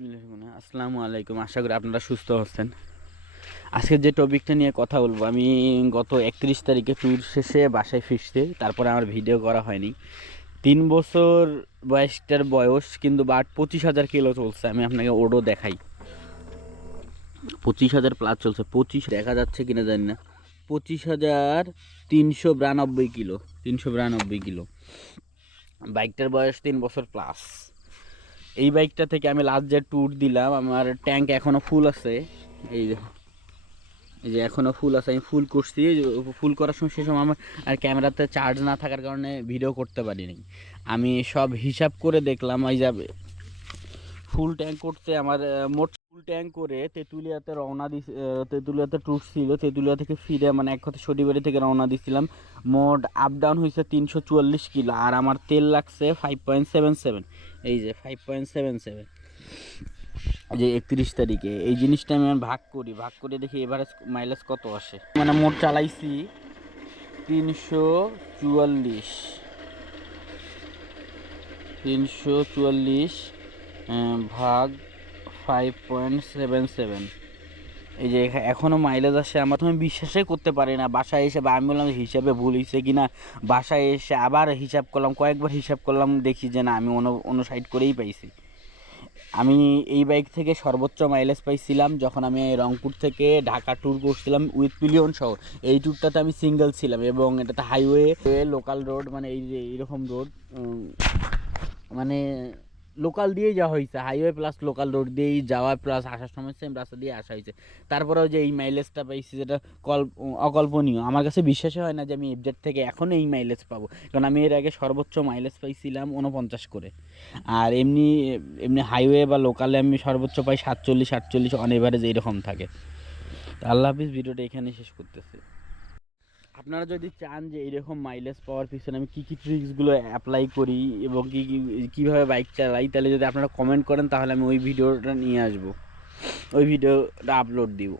আসসালামু আলাইকুম, আশা করি আপনারা সুস্থ হচ্ছেন আজকের যে টপিকটা নিয়ে কথা বলব, আমি গত একত্রিশ তারিখে ট্যুর শেষে বাসায় ফিরতে তারপরে আমার ভিডিও করা হয়নি। তিন বছর বয়সটার বয়স কিন্তু বাট পঁচিশ হাজার কিলো চলছে, আমি আপনাকে ওডো দেখাই। পঁচিশ হাজার প্লাস চলছে, পঁচিশ দেখা যাচ্ছে কিনা জানি না। পঁচিশ হাজার তিনশো বিরানব্বই কিলো, তিনশো বিরানব্বই কিলো। বাইকটার বয়স তিন বছর প্লাস এই বাইকটা থেকে আমি লাস্ট যে ট্যুর দিলাম, আমার ট্যাঙ্ক এখনও ফুল আছে। এই যে এই যে এখনও ফুল আছে, আমি ফুল করছি। ফুল করার সময় সে সময় আমার আর ক্যামেরাতে চার্জ না থাকার কারণে ভিডিও করতে পারিনি। আমি সব হিসাব করে দেখলাম ওই যাবে ফুল ট্যাঙ্ক করতে আমার মোট ট্যাঙ্ক করে তেঁতুলিয়াতে রওনা দিস তেঁতুলিয়াতে ট্যুর ছিল, তেঁতুলিয়া থেকে ফিরে মানে এক কথা শনিবারে থেকে রওনা দিছিলাম। মোট আপ ডাউন হয়েছে তিনশো চুয়াল্লিশ কিলো, আর আমার তেল লাগছে ফাইভ পয়েন্ট সেভেন সেভেন এই যে ফাইভ পয়েন্ট সেভেন সেভেন যে একত্রিশ তারিখে, এই জিনিসটা আমি ভাগ করি, ভাগ করে দেখি এভারেজ মাইলেজ কত আসে। মানে মোট চালাইছি তিনশো চুয়াল্লিশ। তিনশো চুয়াল্লিশ ভাগ ফাইভ পয়েন্ট সেভেন সেভেন এই যে এখনও মাইলেজ আসে, আমার তুমি বিশ্বাসই করতে পারি না। বাসায় এসে বা আমি বললাম হিসাবে ভুল হয়েছে কি না বাসায় এসে আবার হিসাব করলাম, কয়েকবার হিসাব করলাম, দেখি যে না, আমি অন্য অন্য সাইড করেই পাইছি। আমি এই বাইক থেকে সর্বোচ্চ মাইলেজ পাইছিলাম যখন আমি রংপুর থেকে ঢাকা ট্যুর করছিলাম উইথ পিলিয়ন শহর এই ট্যুরটাতে আমি সিঙ্গেল ছিলাম এবং এটাতে হাইওয়ে লোকাল রোড মানে এই যে এইরকম রোড মানে লোকাল দিয়েই যাওয়া হয়েছে। হাইওয়ে প্লাস লোকাল রোড দিয়েই যাওয়া প্লাস আসার সময় সেম রাস্তা দিয়ে আসা হয়েছে। তারপরেও যে এই মাইলেজটা পাইছি যেটা কল অকল্পনীয়, আমার কাছে বিশ্বাসই হয় না যে আমি এফজেড থেকে এখন এই মাইলেজ পাবো। কারণ আমি এর আগে সর্বোচ্চ মাইলেজ পাইছিলাম উনপঞ্চাশ করে। আর এমনি এমনি হাইওয়ে বা লোকালে আমি সর্বোচ্চ পাই সাতচল্লিশ, আটচল্লিশ অন এভারেজ এইরকম থাকে। আল্লাহ হাফিজ, ভিডিওটা এখানে শেষ করতেছি। আপনারা যদি চান যে এইরকম মাইলেজ পাওয়ার পিছনে আমি কী কী ট্রিক্সগুলো অ্যাপ্লাই করি এবং কী কী, কীভাবে বাইক চালাই, তাহলে যদি আপনারা কমেন্ট করেন, তাহলে আমি ওই ভিডিওটা নিয়ে আসব। ওই ভিডিওটা আপলোড দিব।